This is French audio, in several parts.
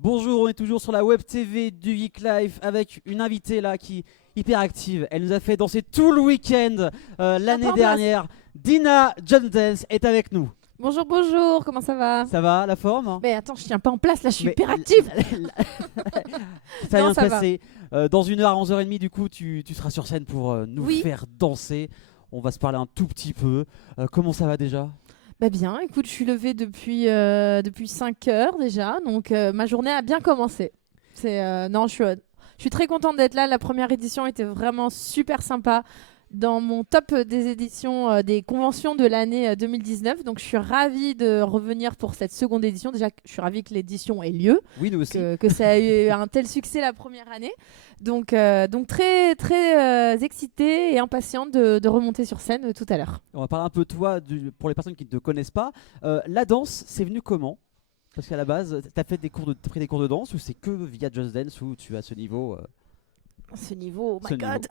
Bonjour, on est toujours sur la web TV du Geek Life avec une invitée là qui est hyper active. Elle nous a fait danser tout le week-end l'année dernière. Dina Just Dance est avec nous. Bonjour, bonjour, comment ça va? Ça va, la forme? Mais attends, je tiens pas en place, là je suis Mais hyper active. Ça vient Non, de ça va. passer. Dans 1h à 11h30 du coup tu seras sur scène pour nous Oui. faire danser. On va se parler un tout petit peu. Comment ça va déjà? Bah bien, écoute, je suis levée depuis 5 heures déjà, donc ma journée a bien commencé. Non, je suis très contente d'être là. La première édition était vraiment super sympa. Dans mon top des éditions, des conventions de l'année 2019. Donc je suis ravie de revenir pour cette seconde édition. Déjà, je suis ravie que l'édition ait lieu, Oui, nous aussi. que ça a eu un tel succès la première année. Donc très, très excitée et impatiente de remonter sur scène tout à l'heure. On va parler un peu de toi pour les personnes qui ne te connaissent pas. La danse, c'est venu comment? Parce qu'à la base, t'as pris des cours de danse ou c'est que via Just Dance où tu as ce niveau Ce niveau, oh ce my niveau. god.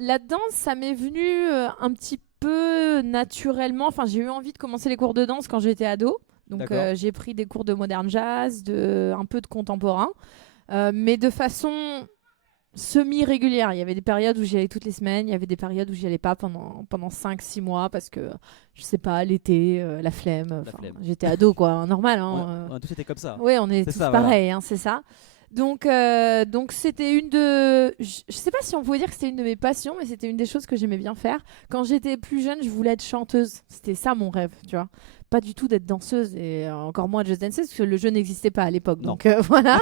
La danse, ça m'est venu un petit peu naturellement. Enfin, j'ai eu envie de commencer les cours de danse quand j'étais ado. Donc D'accord. j'ai pris des cours de modern jazz, un peu de contemporain, mais de façon semi-régulière. Il y avait des périodes où j'y allais toutes les semaines, il y avait des périodes où j'y allais pas pendant 5-6 mois parce que, je sais pas, l'été, la flemme. Enfin, flemme. j'étais ado, quoi, normal. On a tous été comme ça. Oui, on est C'est tous ça, voilà. pareils, hein, c'est ça. Donc c'était une de... Je sais pas si on pouvait dire que c'était une de mes passions, mais c'était une des choses que j'aimais bien faire. Quand j'étais plus jeune, je voulais être chanteuse. C'était ça mon rêve, tu vois. Pas du tout d'être danseuse et encore moins Just Dance parce que le jeu n'existait pas à l'époque. Non. Donc voilà.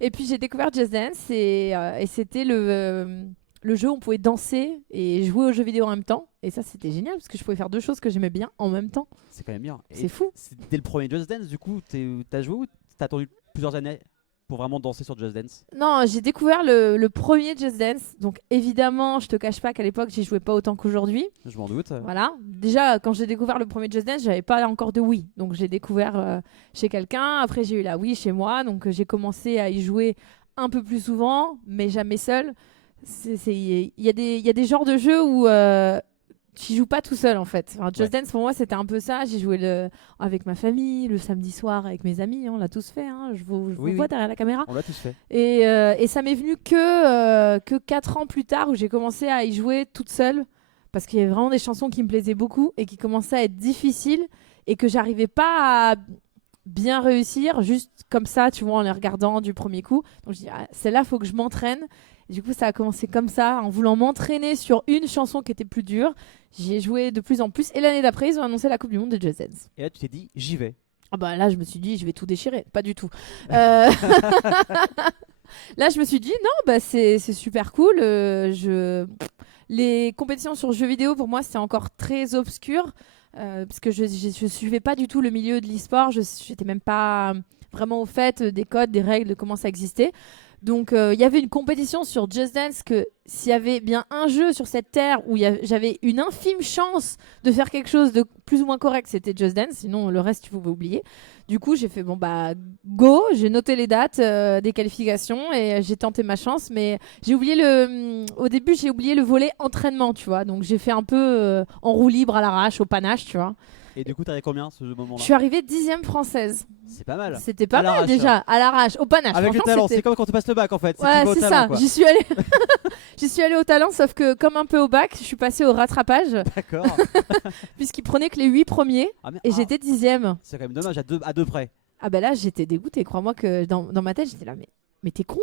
Et puis j'ai découvert Just Dance et c'était le jeu où on pouvait danser et jouer aux jeux vidéo en même temps. Et ça, c'était génial parce que je pouvais faire deux choses que j'aimais bien en même temps. C'est quand même bien. C'est fou. Dès le premier Just Dance, du coup, t'as joué ou t'as attendu plusieurs années pour vraiment danser sur Just Dance? Non, j'ai découvert le premier Just Dance. Donc évidemment, je te cache pas qu'à l'époque, j'y jouais pas autant qu'aujourd'hui. Je m'en doute. Voilà. Déjà, quand j'ai découvert le premier Just Dance, j'avais pas encore de Wii. Donc j'ai découvert chez quelqu'un. Après, j'ai eu la Wii chez moi. Donc j'ai commencé à y jouer un peu plus souvent, mais jamais seul. Il y a des genres de jeux où tu joues pas tout seul en fait. Enfin, Just Ouais. Dance pour moi c'était un peu ça. J'ai joué avec ma famille, le samedi soir avec mes amis. On l'a tous fait. Hein. Je vous Oui, vois oui. derrière la caméra. On l'a tous fait. Et ça m'est venu que 4 ans plus tard où j'ai commencé à y jouer toute seule parce qu'il y avait vraiment des chansons qui me plaisaient beaucoup et qui commençaient à être difficiles et que j'arrivais pas à bien réussir juste comme ça, tu vois, en les regardant du premier coup. Donc je dis, ah, celle-là, faut que je m'entraîne. Et du coup, ça a commencé comme ça, en voulant m'entraîner sur une chanson qui était plus dure. J'y ai joué de plus en plus. Et l'année d'après, ils ont annoncé la Coupe du Monde de Just Dance. Et là, tu t'es dit, j'y vais. Ah bah là, je me suis dit, je vais tout déchirer. Pas du tout. Euh, Là, je me suis dit, non, bah c'est super cool. Les compétitions sur jeux vidéo, pour moi, c'était encore très obscur. Parce que je suivais pas du tout le milieu de l'e-sport. Je n'étais même pas vraiment au fait des codes, des règles, de comment ça existait. Donc, il y avait une compétition sur Just Dance que s'il y avait bien un jeu sur cette terre où j'avais une infime chance de faire quelque chose de plus ou moins correct, c'était Just Dance. Sinon, le reste, tu pouvais oublier. Du coup, j'ai fait, bon, bah, go. J'ai noté les dates des qualifications et j'ai tenté ma chance. Mais j'ai oublié au début, j'ai oublié le volet entraînement, tu vois. Donc, j'ai fait un peu en roue libre à l'arrache, au panache, tu vois. Et du coup, t'avais combien ce Je moment-là? suis arrivée 10e française. C'est pas mal. C'était pas À mal l'arrache, déjà, hein. à l'arrache, au panache. Avec le Franchement, talent, c'était- c'est comme quand tu passes le bac en fait. Tu Ouais, vas au c'est talent, ça. quoi. J'y suis allée. J'y suis allée au talent, sauf que comme un peu au bac, je suis passée au rattrapage, D'accord. puisqu'ils prenaient que les 8 premiers, Ah, mais, et j'étais 10e. c'est quand même dommage à deux près. Ah ben là, j'étais dégoûtée. Crois-moi que dans ma tête, j'étais là, mais t'es con.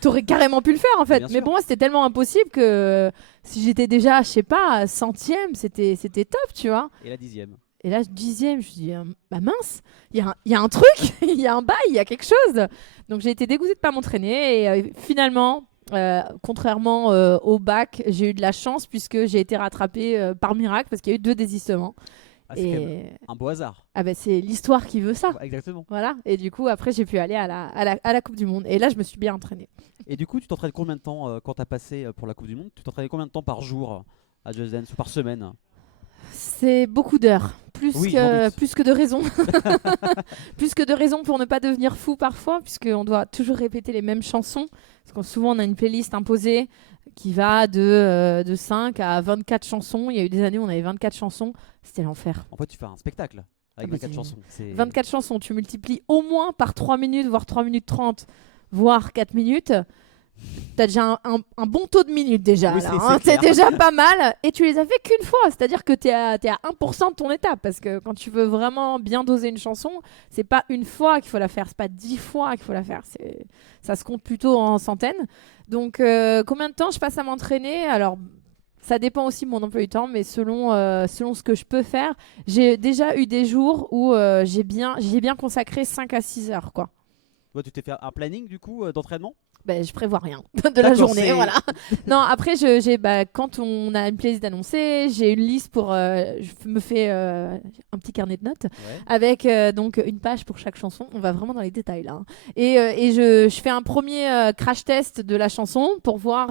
T'aurais carrément pu le faire en fait. Bien Mais sûr. pour moi, c'était tellement impossible que si j'étais déjà, je sais pas, 100e, c'était top, tu vois. Et la 10e. Et là, 10e, je me suis dit, bah mince, il y a un truc, il y a un bail, il y a quelque chose. Donc j'ai été dégoûtée de pas m'entraîner. Et finalement, contrairement au bac, j'ai eu de la chance puisque j'ai été rattrapée par miracle parce qu'il y a eu 2 désistements. Ah, c'est quand même Et un beau hasard. ah bah, c'est l'histoire qui veut ça. Ouais, exactement. Voilà. Et du coup, après, j'ai pu aller à la Coupe du Monde. Et là, je me suis bien entraînée. Et du coup, tu t'entraînes combien de temps quand t'as passé pour la Coupe du Monde? Tu t'entraînais combien de temps par jour à Just Dance ou par semaine? C'est beaucoup d'heures, Oui, je m'en doute. plus que de raisons. Plus que de raisons pour ne pas devenir fou parfois, puisqu'on doit toujours répéter les mêmes chansons. Parce que souvent, on a une playlist imposée qui va de 5 à 24 chansons. Il y a eu des années où on avait 24 chansons. C'était l'enfer. En fait, tu fais un spectacle avec Ah bah 24 c'est- chansons. 24 chansons, tu multiplies au moins par 3 minutes, voire 3 minutes 30, voire 4 minutes. T'as déjà un bon taux de minutes déjà. Oui, là, c'est hein. C'est clair. déjà pas mal. Et tu les as fait qu'une fois. C'est-à-dire que t'es à 1% de ton étape. Parce que quand tu veux vraiment bien doser une chanson, c'est pas une fois qu'il faut la faire. C'est pas 10 fois qu'il faut la faire. Ça se compte plutôt en centaines. Donc, combien de temps je passe à m'entraîner? Alors, ça dépend aussi de mon emploi du temps, mais selon ce que je peux faire, j'ai déjà eu des jours où j'ai bien consacré 5 à 6 heures, quoi. Toi, tu t'es fait un planning du coup d'entraînement? Ben, je prévois rien de la D'accord, journée, c'est- voilà. Non, après, quand on a une playlist d'annoncer, j'ai une liste pour. Je me fais un petit carnet de notes Ouais. avec donc une page pour chaque chanson. On va vraiment dans les détails là, hein. Et je fais un premier crash test de la chanson pour voir.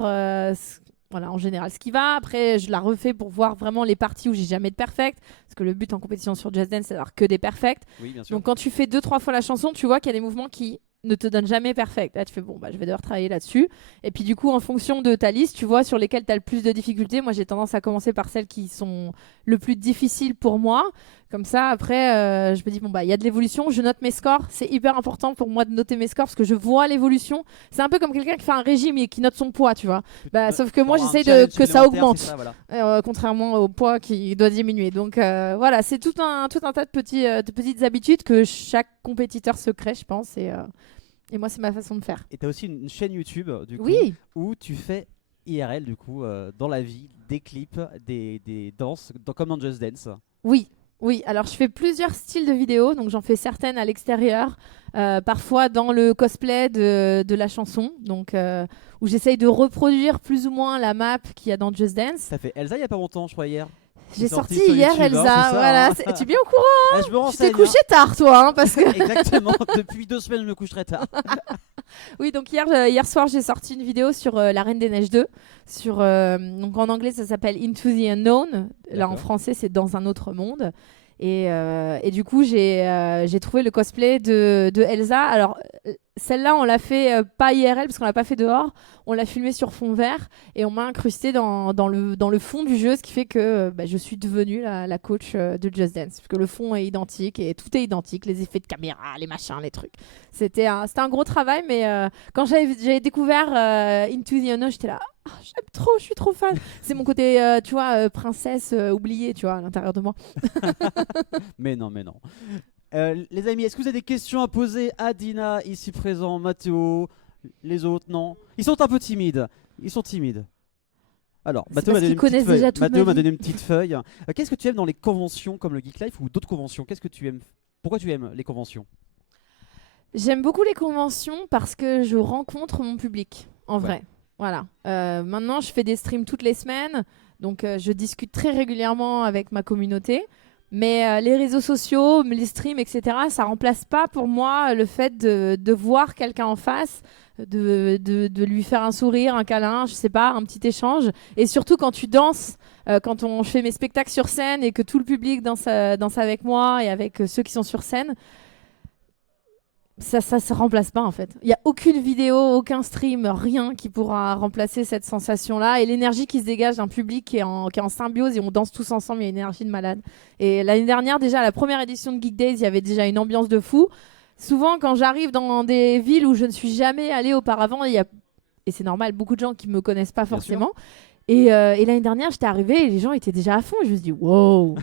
Voilà, en général, ce qui va. Après, je la refais pour voir vraiment les parties où j'ai jamais de perfect. Parce que le but en compétition sur Just Dance, c'est d'avoir que des perfects. Oui, bien sûr. Donc, quand tu fais 2-3 fois la chanson, tu vois qu'il y a des mouvements qui ne te donnent jamais perfect. Là, tu fais bon, bah, je vais devoir travailler là-dessus. Et puis, du coup, en fonction de ta liste, tu vois sur lesquelles tu as le plus de difficultés. Moi, j'ai tendance à commencer par celles qui sont le plus difficiles pour moi. Comme ça, après, je me dis, bon, bah, il y a de l'évolution. Je note mes scores. C'est hyper important pour moi de noter mes scores parce que je vois l'évolution. C'est un peu comme quelqu'un qui fait un régime et qui note son poids, tu vois. Bah, sauf que moi, Pour un j'essaye challenge que ça supplémentaire, augmente. c'est ça, voilà. Contrairement au poids qui doit diminuer. Donc voilà, c'est tout un tas de petites habitudes que chaque compétiteur se crée, je pense. Et moi, c'est ma façon de faire. Et tu as aussi une chaîne YouTube du coup, Oui, où tu fais IRL du coup dans la vie des clips, des danses, comme dans Just Dance. oui. Oui, alors je fais plusieurs styles de vidéos, donc j'en fais certaines à l'extérieur, parfois dans le cosplay de la chanson, donc où j'essaye de reproduire plus ou moins la map qu'il y a dans Just Dance. Ça fait Elsa il y a pas longtemps, je crois hier. J'ai C'est sorti sur hier YouTube, hein, Elsa, c'est ça, voilà. hein. Tu es bien au courant? Ah, je me Tu renseigne. t'es couché tard, toi, hein, parce que Exactement. Depuis 2 semaines, je me couche très tard. oui, donc hier soir, j'ai sorti une vidéo sur La Reine des Neiges 2. Donc en anglais, ça s'appelle Into the Unknown. Là, en D'accord. français, c'est Dans un autre monde. Et du coup, j'ai trouvé le cosplay de Elsa. Alors, celle-là, on l'a fait pas IRL parce qu'on l'a pas fait dehors. On l'a filmé sur fond vert et on m'a incrusté dans le fond du jeu, ce qui fait que je suis devenue la coach de Just Dance. Parce que le fond est identique et tout est identique, les effets de caméra, les machins, les trucs. C'était un gros travail, mais quand j'ai découvert Into the Unknown, j'étais là, ah, j'aime trop, je suis trop fan. C'est mon côté, tu vois, princesse oubliée, tu vois, à l'intérieur de moi. Mais non, mais non. Les amis, est-ce que vous avez des questions à poser à Dina, ici présent, Mathéo, les autres? Non. Ils sont un peu timides. Ils sont timides. Alors, C'est Mathéo parce m'a donné qu'ils une petite connaissent feuille. déjà toute Mathéo ma m'a vie. donné une petite feuille. Qu'est-ce que tu aimes dans les conventions comme le Geek Life ou d'autres conventions? Qu'est-ce que tu aimes? Pourquoi tu aimes les conventions? J'aime beaucoup les conventions parce que je rencontre mon public, en Ouais. vrai. Voilà. Maintenant, je fais des streams toutes les semaines, donc je discute très régulièrement avec ma communauté. Mais les réseaux sociaux, les streams, etc., ça remplace pas pour moi le fait de voir quelqu'un en face, de lui faire un sourire, un câlin, je sais pas, un petit échange. Et surtout quand tu danses, quand je fais mes spectacles sur scène et que tout le public danse avec moi et avec ceux qui sont sur scène, ça se remplace pas en fait. Il y a aucune vidéo, aucun stream, rien qui pourra remplacer cette sensation-là et l'énergie qui se dégage d'un public qui est en symbiose et on danse tous ensemble, il y a une énergie de malade. Et l'année dernière déjà, à la première édition de Geek Days, il y avait déjà une ambiance de fou. Souvent quand j'arrive dans des villes où je ne suis jamais allée auparavant, il y a, et c'est normal, beaucoup de gens qui me connaissent pas Bien forcément. Et l'année dernière, j'étais arrivée et les gens étaient déjà à fond. Et je me suis dit, wow,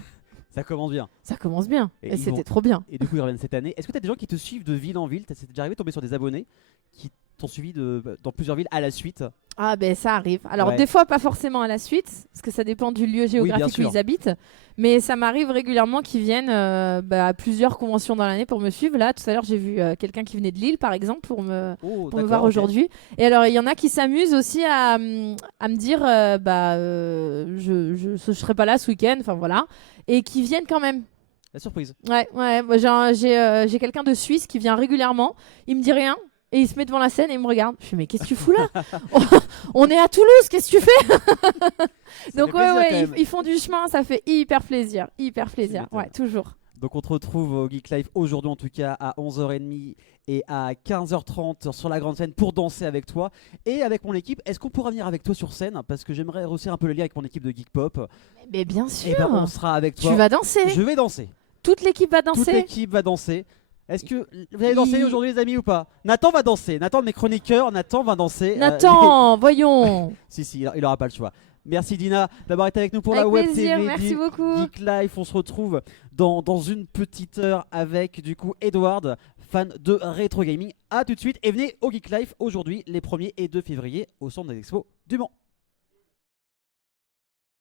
Ça commence bien. ça commence bien. Et Et ils c'était vont- trop bien. Et du coup, ils reviennent cette année. Est-ce que tu as des gens qui te suivent de ville en ville? C'est déjà arrivé de tomber sur des abonnés qui t'ont suivi dans plusieurs villes à la suite? Ah ben ça arrive. Alors Ouais. des fois pas forcément à la suite, parce que ça dépend du lieu géographique où sûr. ils habitent, mais ça m'arrive régulièrement qu'ils viennent à plusieurs conventions dans l'année pour me suivre. Là tout à l'heure j'ai vu quelqu'un qui venait de Lille par exemple pour me Oh, voir d'accord, ok. aujourd'hui. Et alors il y en a qui s'amusent aussi à me dire je serai pas là ce week-end, enfin voilà, et qui viennent quand même. La surprise. Ouais, moi, j'ai quelqu'un de Suisse qui vient régulièrement. Il me dit rien et il se met devant la scène et il me regarde. Je fais mais qu'est-ce que tu fous là? On est à Toulouse, qu'est-ce que tu fais? Ça Donc fait plaisir, quand même. ils font du chemin, ça fait hyper plaisir, hyper plaisir. m'étonnes. Ouais, toujours. Donc on te retrouve au Geek Life aujourd'hui en tout cas à 11h30 et à 15h30 sur la grande scène pour danser avec toi et avec mon équipe. Est-ce qu'on pourra venir avec toi sur scène? Parce que j'aimerais rehausser un peu le lien avec mon équipe de Geek Pop. Mais bien sûr. Et ben on sera avec toi. Tu vas danser. Je vais danser. toute l'équipe va Toute danser. l'équipe va danser. Est-ce que vous allez danser Il- aujourd'hui les amis ou pas? Nathan va danser. Nathan de mes chroniqueurs, Nathan va danser. Nathan, voyons. Si, il aura pas le choix. Merci Dina d'avoir été avec nous pour la Avec Web plaisir, TV merci du beaucoup. Geek Life. On se retrouve dans une petite heure avec du coup Edward, fan de rétro gaming. A tout de suite et venez au Geek Life aujourd'hui les 1er et 2 février au centre des expos du Mans.